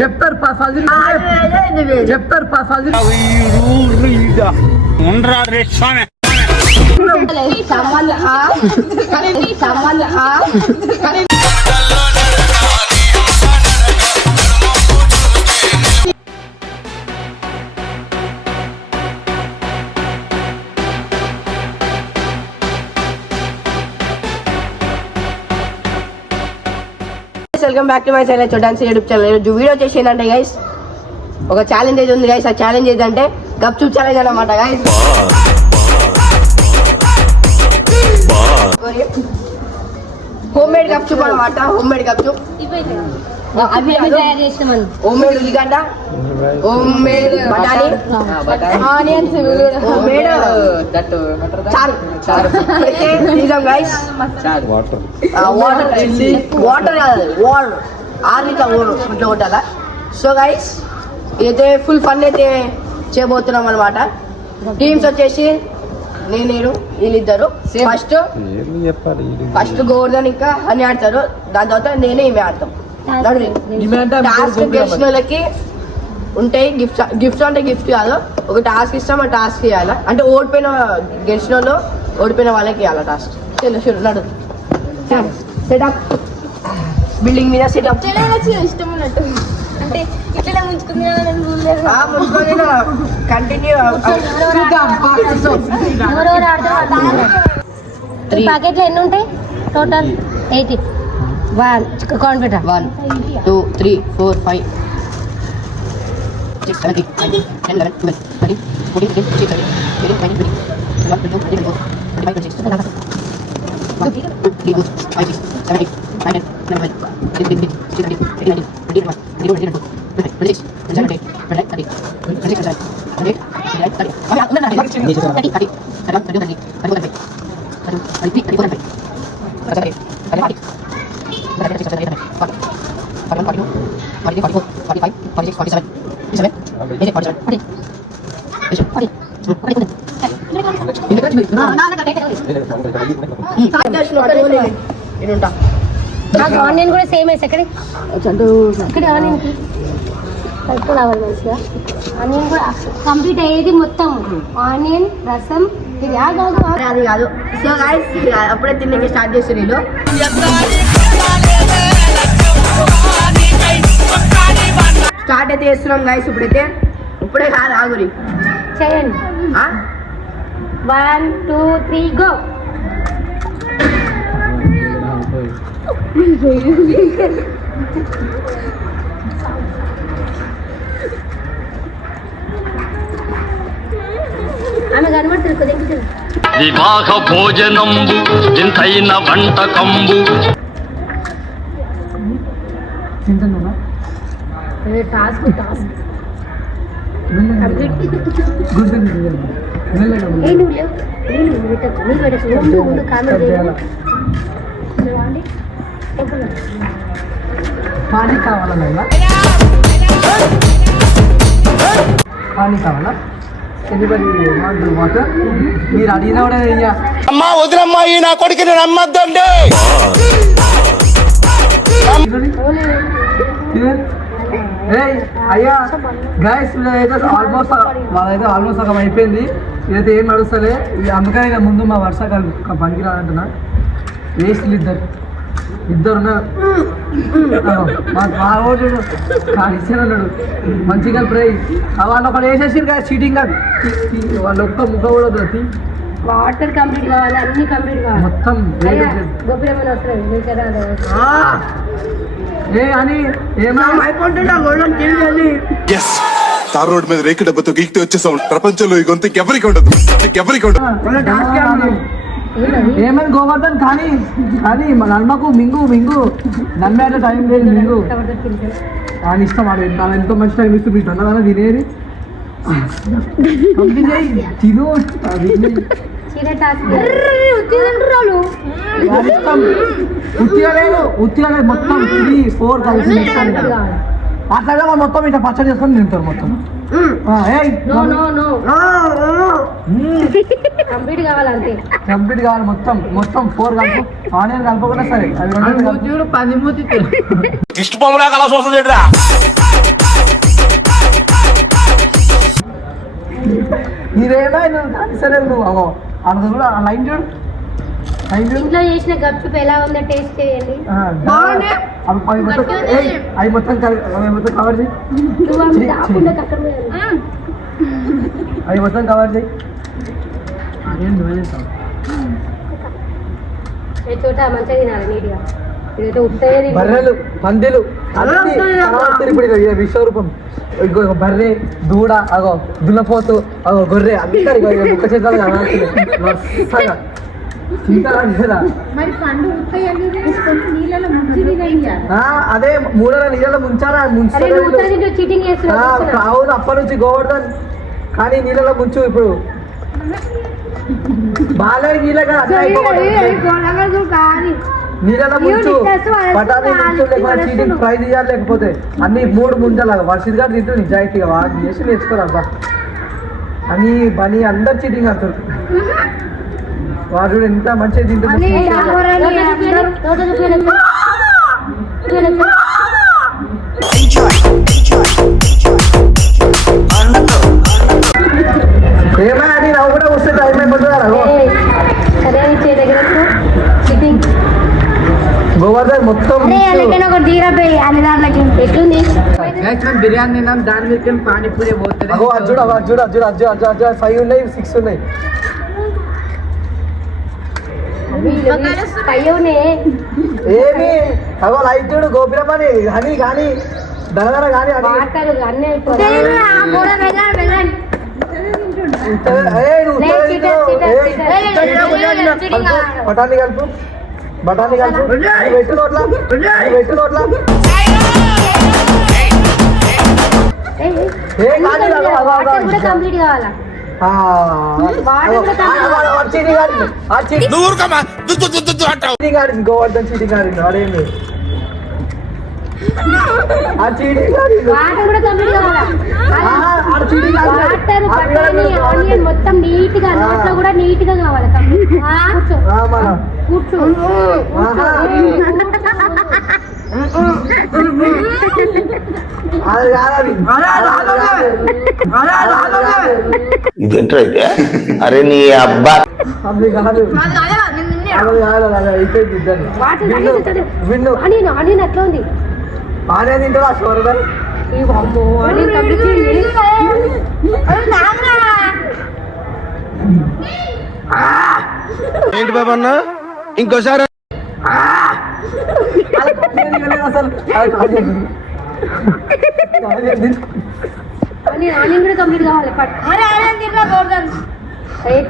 చెప్తారు చెప్తారు welcome back to my channel చూడడానికి యూట్యూబ్ ఛానల్. వీడియో వచ్చేసి ఏంటంటే గైస్ ఒక ఛాలెంజ్ అయితే ఉంది గైస్. ఆ ఛాలెంజ్ ఏంటంటే గప్చుప్ ఛాలెంజ్ అన్నమాట గైస్. హోమ్ మేడ్ గప్చుప్ అన్నమాట. హోమ్ మేడ్ గప్చుప్ హోమ్ మేడ్ ఉల్లిగడ్డ, హోమ్ మేడ్ బఠానీ, ఆనియన్స్, హోమ్ మేడ్ చారు గైస్. వాటర్ కాదు, వాటర్ 6 లీటర్ ఇట్లా కొట్టాలా. సో గైస్ ఇదైతే ఫుల్ ఫన్ అయితే చేయబోతున్నాం అనమాట. టీమ్స్ వచ్చేసి నేను వీళ్ళిద్దరు. ఫస్ట్ గోవర్ధన్ ఇంకా అని ఆడతారు. దాని తర్వాత నేనే ఈమె ఆడతాం. టాస్క్ గెలిచిన వాళ్ళకి ఉంటాయి గిఫ్ట్స్ అంటే గిఫ్ట్ కాదు, ఒక టాస్క్ ఇస్తాం. ఆ టాస్క్ ఇవ్వాలా అంటే ఓడిపోయిన గెలిచిన వాళ్ళు ఓడిపోయిన వాళ్ళకి ఇవ్వాలి టాస్క్. నడు సెటప్ బిల్డింగ్ మీద సెటప్ ఇష్టం ఉన్నట్టు అంటే ఇట్లా ముంచుకుని కంటిన్యూ. ప్యాకెట్లు ఎన్ని ఉంటాయి టోటల్? 80. 1 కాన్ఫిడెంట్ 1 2 3 4 5 6 7 8 9 10 11 12 13 14 15 16 17 18 19 20 21 22 23 24 ఆనియన్ కూడా సేమ్ వేసి ఇక్కడ ఆనియన్ కలుపు రావాలి మంచిగా. ఆనియన్ కూడా కంప్లీట్ అయ్యేది మొత్తం. ఆనియన్ రసం ఇది అది కాదు. సో గైస్ అప్పుడే తిన్నకి స్టార్ట్ చేస్తారు వీళ్ళు. స్టార్ట్ అయితే చేస్తున్నాం గైస్. ఇప్పుడే కాదు ఆగురి చేయండి. 1 2 3 గో. ఆమె కనబడుతుంది. వివాహ భోజనంబు ఇంతైన వంటకంబు. టాస్క్ టాస్క్ పానీ కావాలా? పానీ కావాలా? వాటర్ మీరు అడిగినా కూడా అమ్మా వదిలమ్మా ఈ నా కొడుకుని నమ్మద్దండి. అయ్యా గైస్ అయితే ఆల్మోస్ట్ వాళ్ళైతే ఆల్మోస్ట్ సగం అయిపోయింది. ఇదైతే ఏం నడుస్తలే. అందుకనే ఇక ముందు మా వర్షాకాలం పనికి రాదంటున్నా. వేస్ట్లు ఇద్దరు ఉన్నారు. మా ఓటు ఇచ్చాను అన్నాడు మంచిగా ప్రే. వాళ్ళు ఒకటి వేసేసి చీటింగ్ కాదు. వాళ్ళు ఒక్క ముఖ కూడా వద్దు. వాటర్ కంప్లీట్ కావాలి, అన్ని కంప్లీట్ కావాలి మొత్తం. తార్ రోడ్ మీద రేకు డబ్బతో గీక్తే వచ్చేసాం. ప్రపంచంలో ఈ గొంతు ఎవరికి ఉండదు. ఏమని గోవర్ధన్ కానీ కానీ నన్మకు మింగు నమ్మే టైం లేదు. మింగు అని ఇష్టం. ఆడు ఎంతో మంచి టైం ఇస్తూ మీకు అన్నదాన్ని తినేది తిను. ఉత్తిగా లేదు మొత్తం 3 4 కలిసి అట్లా వాళ్ళు మొత్తం ఇట్లా పచ్చడి చేసుకొని తింటారు మొత్తం. నో నో నో కంప్లీట్ కావాలంతే. కంప్లీట్ కావాలి మొత్తం మొత్తం 4 కలుపు. ఆనియన్ కలపకుండా సరే అవి రెండు చూడు పని మూతి దిష్టి బొమ్మలా కలా చూస్తుంది. ఇదేమైనా సరే నువ్వు అగో అక్కడ కూడా లైన్ చూడు ఇంట్లో చేసిన గప్చుప్ ఎలా ఉందో టేస్ట్ చేయండి. అవి మొత్తం కవర్ చేయి. అవి మొత్తం కవర్ చేయి. చోట మంచిగా తినాలి నీట్గా. ఇదైతే ఉత్తేది బర్రెలు పందిలు ఇప్పుడు విశ్వరూపం. ఇంకో బర్రె దూడ అగో దున్నపోతు అగో గొర్రె అందరు ముక్క చేతాలు అదే 3 నీళ్ళలో ముంచాలా చీటింగ్ అవును అప్పటి నుంచి గోవర్ధన్ కానీ నీళ్ళలో ముంచు ఇప్పుడు బాగా నీళ్ళగా నీళ్ళలో ముంచు పటానీ ముంచు లేకపోతే చీటింగ్ ప్రైజ్ ఇవ్వాలి. లేకపోతే అన్ని 3 ముంచాలాగా వర్షిత్ గారు తింటూ నిజాయితీగా వాడు చేసి నేర్చుకోరబ్బా అని బని అందరు చీటింగ్ అంటారు. వాడు ఎంత మంచిగా తింటున్నారు. ఏమైనా అని నవ్వు కూడా వస్తే టైం అయిపోతుందా గోవర్ధన్ మొత్తం బిర్యానీ తిన్నాం దాని మీద పానీపూరి పోతుంది. చూడు చూడు చూడు 5 ఉన్నాయి 6 ఉన్నాయి. ఏమి అగో లైట్ చూడు గోపిరమ్మని హనీ కానీ దరదర కానీ బఠానీ కలుపు బఠానీ కలుపు పెట్టు నోట్లా పెట్టు నోట్లా కంప్లీట్ కావాలా గోవర్ధన్ చీటింగ్ ఆడింది వాడేంది ఆ చీటింగ్ ఆనియన్ మొత్తం నీట్ గా నోట్లో కూడా నీట్ గా కావాలి. కూర్చో ఇదేంట్రా అయితే? అరే నీ అబ్బా విన్ను ఆనియన్ ఎట్లా ఉంది? ఆనియన్ తింటావా సోరదన్? ఏంటి బాబా అన్న ఇంకోసారి ఆనియన్ కూడా కంప్లీట్ కావాలి.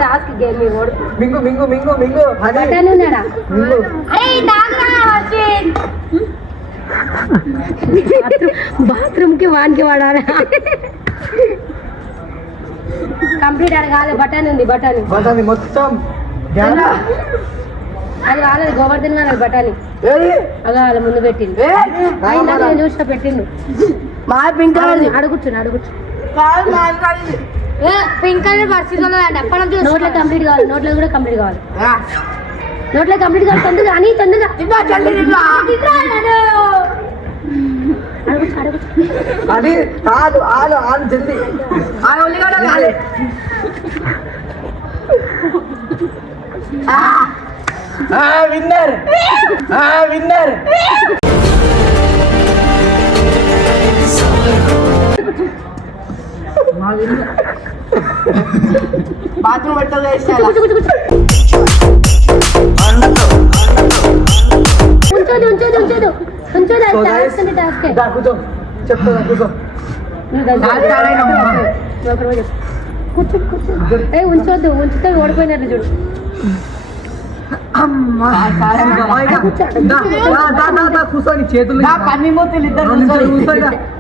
టాస్క్ గేమ్ మింగు మింగు మింగు మింగు ఉన్నాడా? బాత్రూమ్ కి వానికి వాడాలి. కంప్లీట్ అడగాలి. బటానీ ఉంది బటానీ బటానీ మొత్తం అది కాలేదు. గోవర్ధన్ గారు బటానీ అలా ముందు పెట్టింది. చూసిన పెట్టిండు. మా పింక్ అడుగుచ్చు అడుగుచ్చు పింక్ కలర్ పరిస్థితుల్లో నోట్లో కంప్లీట్ కావాలి. నోట్లో కూడా కంప్లీట్ కావాలి. నోట్లో కంప్లీట్ కావాలి. తొందరగా అని తొందరగా అది కాదు ఆలు ఆలు జల్దీ విన్నర్ విన్నర్ బాత్రూమ్ పెట్టాలి. ఉంచదు ఉంచదు ఉంచదు ఉంచదు. కూర్చో చెప్తా కూర్చో. కూర్చో కూర్చో. ఉంచొద్దు ఉంచితే ఓడిపోయినట్లు చూడు. కూర్చొని చేతులు పని మూతలు ఇద్దరు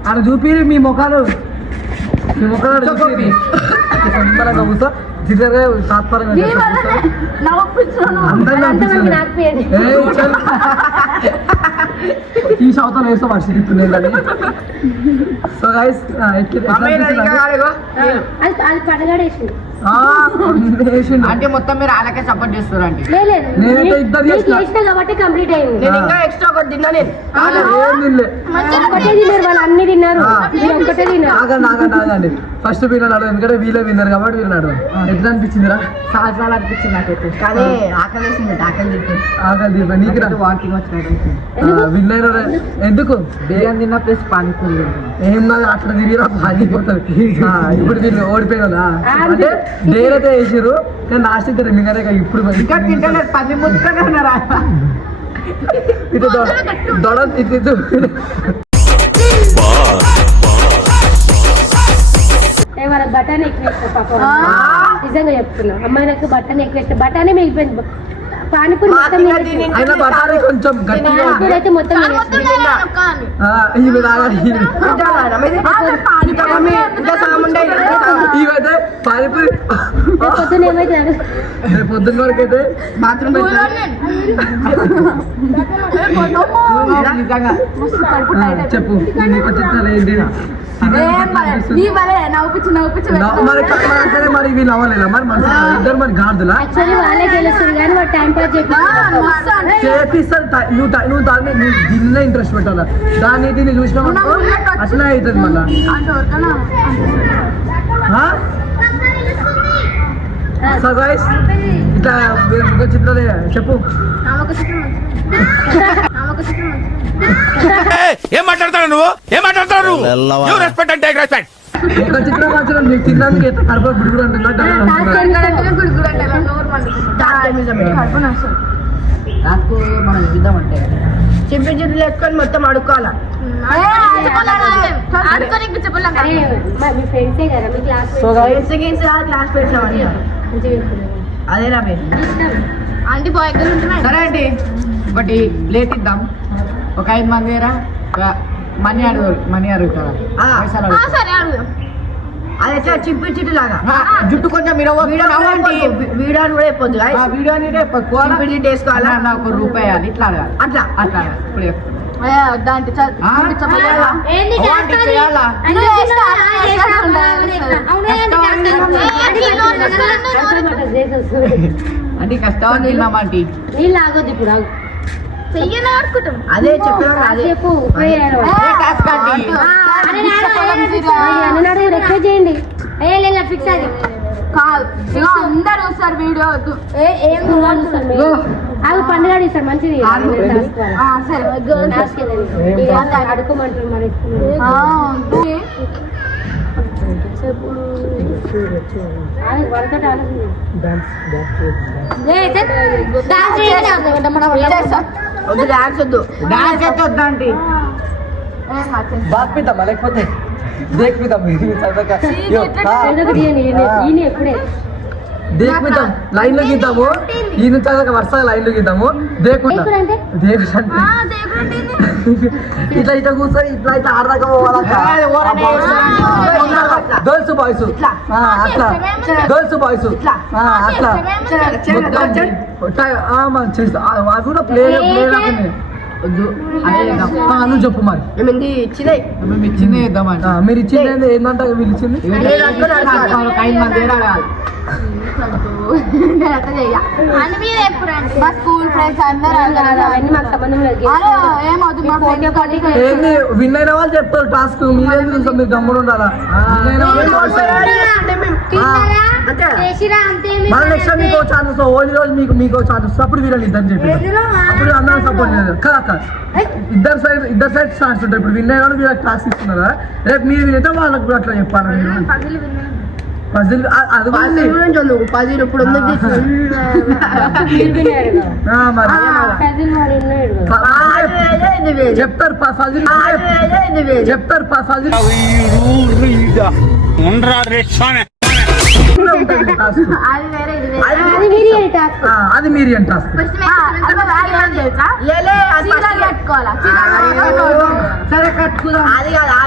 అక్కడ చూపి మీ ముఖాలు మీ ముఖాలు కూర్చో తాత్పరంగా తీసి అవతల వేస్తా వర్షం తిప్పుతుంది. సో గైస్ అది పడగడేసి అంటే మొత్తం మీరు వాళ్ళకే సపోర్ట్ చేస్తారు అంటే నేనైతే ఇద్దరు చేసిన చేసిన కాబట్టి కంప్లీట్ అయింది. నేను ఇంకా ఎక్స్ట్రా ఒకటి తిన్నా నేను ఏం తినలే. ఒకటే తిన్నారు వాళ్ళు, అన్ని తిన్నారు, మీరు ఒక్కటే తిన్నారు. నాగండి ఫస్ట్ వీళ్ళు ఎందుకంటే వీళ్ళే విన్నారు కాబట్టి వీళ్ళు ఎట్లా అనిపించిందిరా? చాలా అనిపించింది నాకైతే, కానీ ఆకలి వేసింది. ఆకలి తీపా నీకు వాకింగ్ వచ్చినట్టు విన్నర్ ఎందుకు బిర్యానీ తిన్న ప్లస్ పానీపూరి ఏం నాకు అట్లా తిరిగిరా పారిపోతుంది. ఇప్పుడు వీళ్ళు ఓడిపోయినా అంటే డేర్ అయితే వేసారు కానీ లాస్ట్ ఇంకా మిగతా ఇప్పుడు ఇంకా తింటే 10 ముక్కలు ఉన్నారా ఇటు దొడ ఇటు వాళ్ళకి బటానీ ఎక్కువ వేస్తారు పాపం. నిజంగా చెప్తున్నా, అమ్మాయిలకు బటానీ ఎక్కువ వేస్తారు. బటానీ మిగిలిపోయింది. పానీపూరి మొత్తం అయినా బఠానీ కొంచెం గట్టిగా పానీపూరి అయితే మొత్తం ఇవైతే పానీపూరి పొద్దున్న ఏమైతే పొద్దున్న వరకు అయితే బాత్రూమ్ చెప్పు నీకు చిత్రాలు ఏంటి మరి వీళ్ళు అవ్వలేదా మరి మనసు ఇద్దరు మరి గాడులా యాక్చువల్లీ వాళ్ళే గెలుస్తుంది కానీ వాడు టైం పాస్ చేపిస్తారు. నువ్వు దాన్ని నువ్వు దీనిలో ఇంట్రెస్ట్ పెట్టాలా, దాన్ని దీన్ని చూసినావు అనుకో అట్లా అవుతుంది మళ్ళా. సో గైస్ ఇట్లా ఒక చిత్రాలే చెప్పు. ఏం మాట్లాడతాడు నువ్వు? రెస్పెక్ట్ అంటే రెస్పెక్ట్. ఒక చిత్రం మాత్రం నీకు తిన్నందుకు ఎంత కడుపు గుడుగుడు అంటున్నా నాకు మనం చూద్దామంటే చెప్పి చెట్లు వేసుకొని మొత్తం అడుక్కోవాలా. మీ ఫ్రెండ్సే కదా మీ క్లాస్ క్లాస్ పెట్టామని అదేనా మీరు ఆంటీ బాయ్ సరే అండి. ఒకటి ప్లేట్ ఇద్దాం, ఒక 5 మంది మనీ అడుగుతారా? అది ఎట్లా చింపి చిట్టు లాగా జుట్టు కొంచెం వీడియో కూడా చెప్పొద్దు. వీడియో వేసుకోవాలా, నాకు రూపాయి అని ఇట్లా అడగాలి. అట్లా అట్లా ఇప్పుడు అంటే కష్టం తిన్నామంటే నీళ్ళు ఆగొద్దు ఇప్పుడు అదే చెప్పాను. చెప్పు రిక్వెస్ట్ చేయండి. ఫిక్స్ అది అందరూ వస్తారు వీడియో వద్దు. అవి పండుగ ఇస్తారు మంచిది అడుకోమంటారు మరి. వద్దు డాన్స్ వద్దు, డాన్స్ అయితే వద్దా అంటే బాత్ పిద్దామా లేకపోతే దేక్ పిద్దాం ఎప్పుడే దేక్ పిద్దాం లైన్ లో గీద్దాము. ఈయన చదవక వరుసగా లైన్ లో గీద్దాము. దేకుంటా దేకు ఇట్లా ఇట్లా కూర్చొని ఇట్లా ఇట్లా ఆడదాకా గర్ల్స్ బాయ్స్ అట్లా గర్ల్స్ బాయ్స్ అట్లా అవి కూడా ప్లే వద్దు. నువ్వు చెప్పు మరి మేము ఇచ్చింది ఇద్దామంట. మీరు ఇచ్చింది ఏంటంటే వీళ్ళు ఇచ్చింది 5 మంది స్కూల్ ఫ్రెండ్స్ అందరూ అవన్నీ మాకు సంబంధం లేదు. ఏంది విన్ అయిన వాళ్ళు చెప్తారు టాస్క్. మీరేం చూస్తాం, మీరు గమ్మున ఉండాలా. మన నెక్స్ట్ మీకు ఛాన్స్ ఓన్లీ రోజు మీకు ఛాన్స్ అప్పుడు వీళ్ళని ఇద్దరు చెప్పి అప్పుడు అందరూ సపోర్ట్ చేయాలి. కదా ఇద్దరు సైడ్ ఛాన్స్ ఉంటాయి. ఇప్పుడు విన్ అయిన వాళ్ళు వీళ్ళకి టాస్క్ ఇస్తున్నారా, రేపు మీరు వినైతే వాళ్ళకి కూడా అట్లా చెప్పాలి. పజిల్ అది పజిల్ ఇప్పుడు చెప్తారు చెప్తారు పజిల్ అది మీరు ఏంటి టాస్క్. సరే కట్టుకుందాం. అది కాదు, ఆ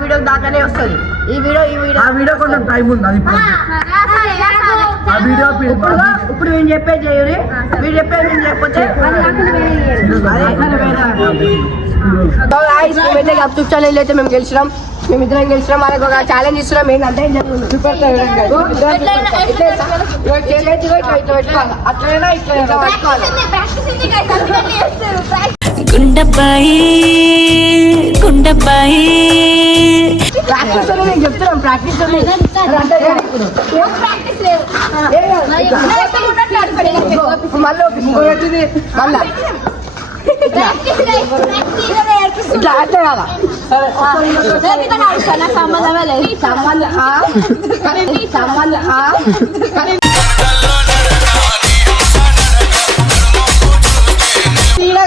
వీడియో దాకానే వస్తుంది. ఈ వీడియో కొంచెం టైం ఉంది. అది ఆ వీడియో ఇప్పుడు నేను చెప్పేది చేయరు మీరు చెప్పేది నేను చెప్పొచ్చే యూట్యూబ్ ఛానల్ అయితే మేము గెలిచినాం మేమిద్దరం గెలిచినాం మనకు ఒక ఛాలెంజ్ ఇస్తున్నాం ఏంటంటే అట్లయినా ఇట్లా గుండబ్బాయి గుండబ్బాయి ప్రాక్టీస్ నేను చెప్తున్నాం ప్రాక్టీస్ మళ్ళీ మళ్ళా ఇట్లా అట్లే కదా సంబంధమే లేదు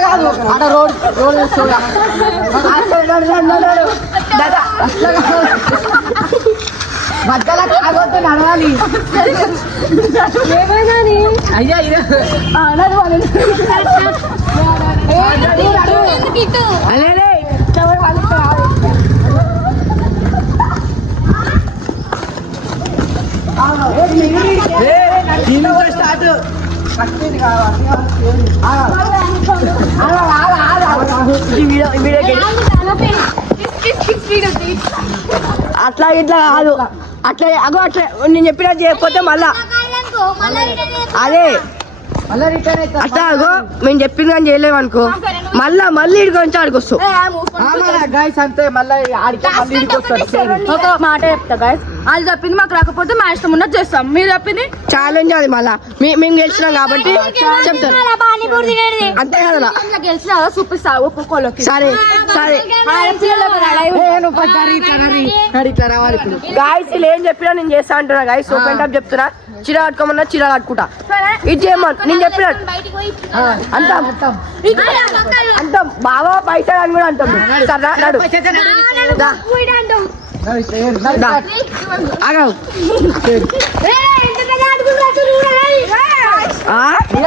కాదు అక్కడ రోడ్ మధ్యలో కాకపోతే నడవాలి అయ్యా స్టార్ట్ అట్లా ఇట్లా కాదు అట్లా అగో అట్లా నేను చెప్పినా చేయకపోతే మళ్ళా అదే అట్లా అగో మేము చెప్పింది కానీ చేయలేము అనుకో మళ్ళీ ఇడికి వచ్చి ఆడికి వస్తావు గైస్ అంతే మళ్ళీ ఒక మాట చెప్తా గైస్ వాళ్ళు చెప్పింది మాకు రాకపోతే మా ఇష్టం ఉన్నది చేస్తాం మీరు చెప్పింది ఛాలెంజ్ అది మళ్ళా మేము గెలిచినాం కాబట్టి చెప్తారు అంతే కదా గెలిచిన చూపిస్తా ఒక్కొక్కళ్ళకి సరే సరే గాయస్ వీళ్ళు ఏం చెప్పినా నేను చేస్తా అంటున్నా గాయస్ ఓపెన్ టాప్ చెప్తున్నా చీర కట్టుకోమన్నా చీర కట్టుకుంటా ఇది చేయమని నేను చెప్పిన అంటాం బాబా పైసా అని కూడా అంటాం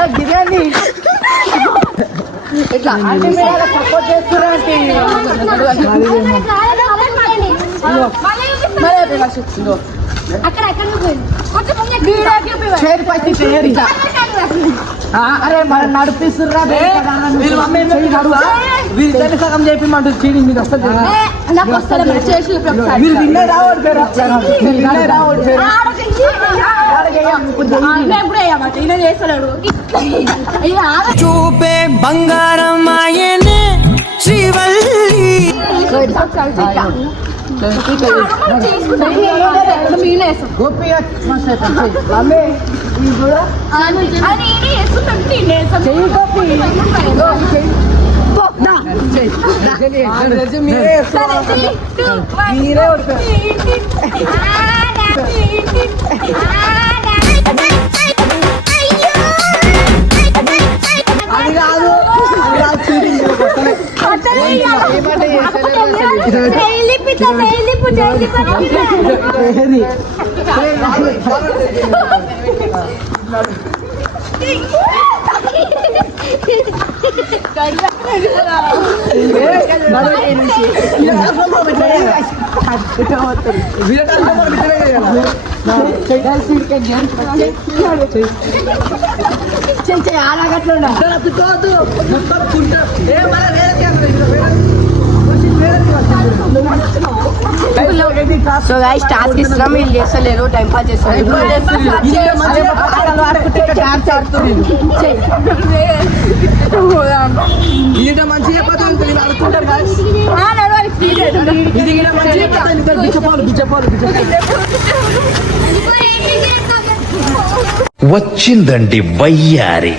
బిర్యానీ ఇట్లా సపోర్ట్ చేస్తున్నా అరే మనం నడిపిస్తుర్రా వీళ్ళు సగం చెప్పిమంటు చీడింగ్ మీద వస్తుంది నాకు వస్తుంది వీళ్ళు విన్నే రావద్దు చేస్తాడు చూపే బంగారం ఆయనే శ్రీవల్లి సో గైస్ టాస్క్ ఇస్తున్నాం వీళ్ళు చేస్తలేరు టైం పాస్ చేస్తారు మంచిగా వచ్చిందండి వయ్యారి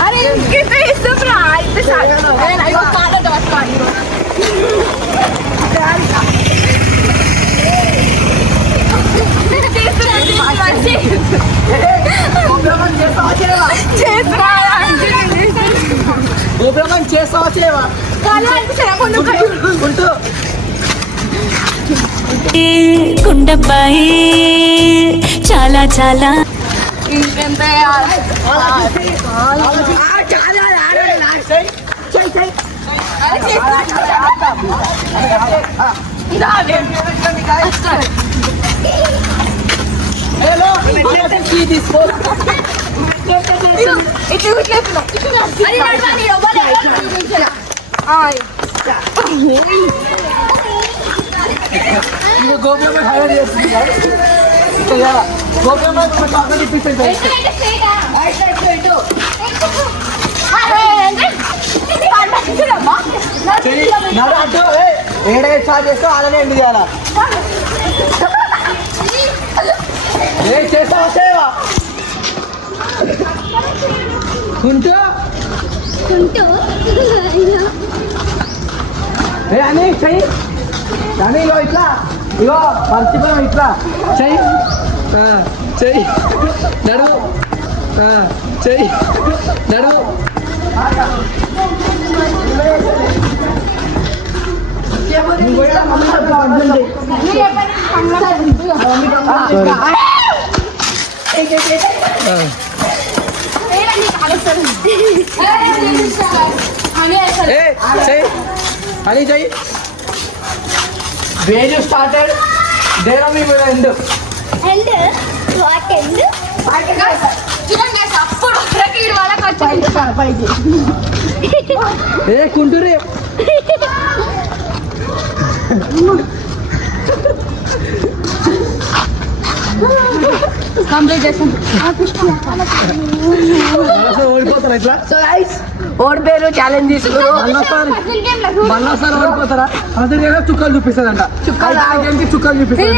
అరే చేస్తావా గుండబ్బాయి చాలా చాలా గోపురం హైలైట్ చేస్తుంది గోపురం పక్కన తిప్పిస్తుంది ఏడే స్టార్ట్ చేస్తా అలానే ఎండు చేయాలా ఏ చేస్తావా చేయవా కుంటూ ఏ అని చెయ్యి అని ఇగో ఇట్లా ఇగో మర్చిపోయాం ఇట్లా చెయ్యి చెయ్యి నడువు చెయ్యి నడువు అని చెయ్యి వేజ్ స్టార్టెడ్ దేరం మీ ఎండ్ ఏ కుంటూరే కంప్లీట్ చేసాం. ఓడిపోతారా ఇట్లా సో గైస్ ఓడిపోయారు ఛాలెంజ్ తీసుకురు మళ్ళా సార్ ఓడిపోతారా అదే చుక్కలు చూపిస్తారంట గేమ్కి చుక్కలు చూపిస్తారంట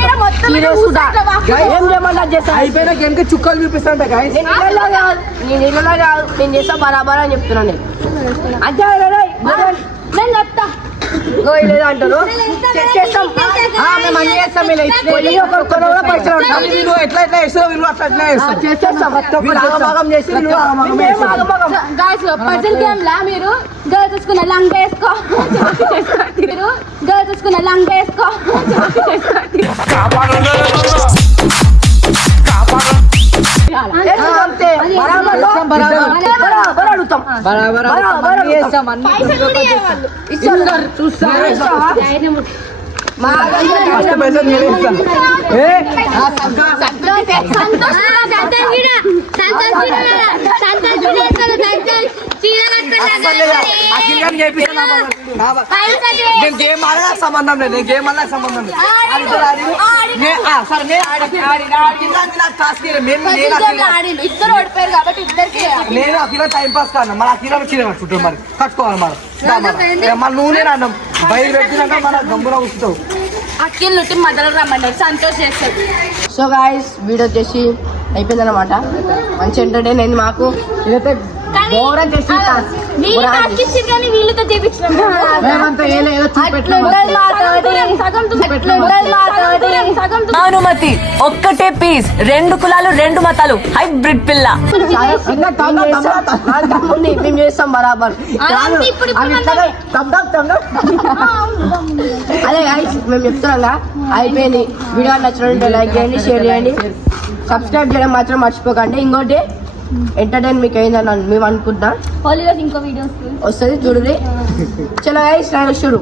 ఏం చేయమన్నా చేస్తా అయిపోయిన గేమ్కి చుక్కలు చూపిస్తారంట గైస్ నేను ఇళ్ళలో కాదు నేను చేస్తా బరాబర్ అని చెప్తున్నా నేను అంతే నేను చెప్తా లేదు అంటారు చేస్తాం మేము అన్ని చేస్తాం వీళ్ళు ఎట్లా ఎట్లా వేస్తారో వీళ్ళు అట్లా ఎట్లా వేస్తారు చేస్తాం చేసి గాయస్ పజిల్ గేమ్ లా మీరు గర్ల్స్ వేసుకున్న లంగ్ వేసుకో మీరు గర్ల్స్ వేసుకున్న లంగ్ వేసుకో గేమ్ ఆడగా సంబంధం లేదు గేమ్ ఆడగా సంబంధం లేదు ఇద్దరు ఓడిపోయారు కాబట్టి ఇద్దరికి నేను అఖిల టైం పాస్ కాను మన అఖిల చీర కట్టుకుంటాం మరి కట్టుకోవాలి మరి మన నూనె అన్నం బయట పెట్టినాక మన గమ్మున కూర్చుంటావు అఖిల్ నుండి మదలు రమ్మన్నారు సంతోష్ చేస్తారు. సో గాయస్ వీడియో వచ్చేసి అయిపోయిందన్నమాట మంచి ఎంటర్టైన్ అయింది మాకు ఇదైతే ఘోరం చేసి వీళ్ళతో చేపించినాం అనుమతి ఒక్కటే పీస్ 2 కులాలు 2 మతాలు హైబ్రిడ్ పిల్ల మేము చేస్తాం బరాబర్ అదే guys, మేము చెప్తున్నాగా అయిపోయింది. వీడియో నచ్చినట్టు లైక్ చేయండి, షేర్ చేయండి, సబ్స్క్రైబ్ చేయడం మాత్రం మర్చిపోకండి. ఇంకోటి ఎంటర్టైన్ మీకు అయిందని మేము అనుకుంటున్నాం. ఇంకో వీడియోస్ వస్తుంది చూడండి. చలో గైస్, నేను షురు.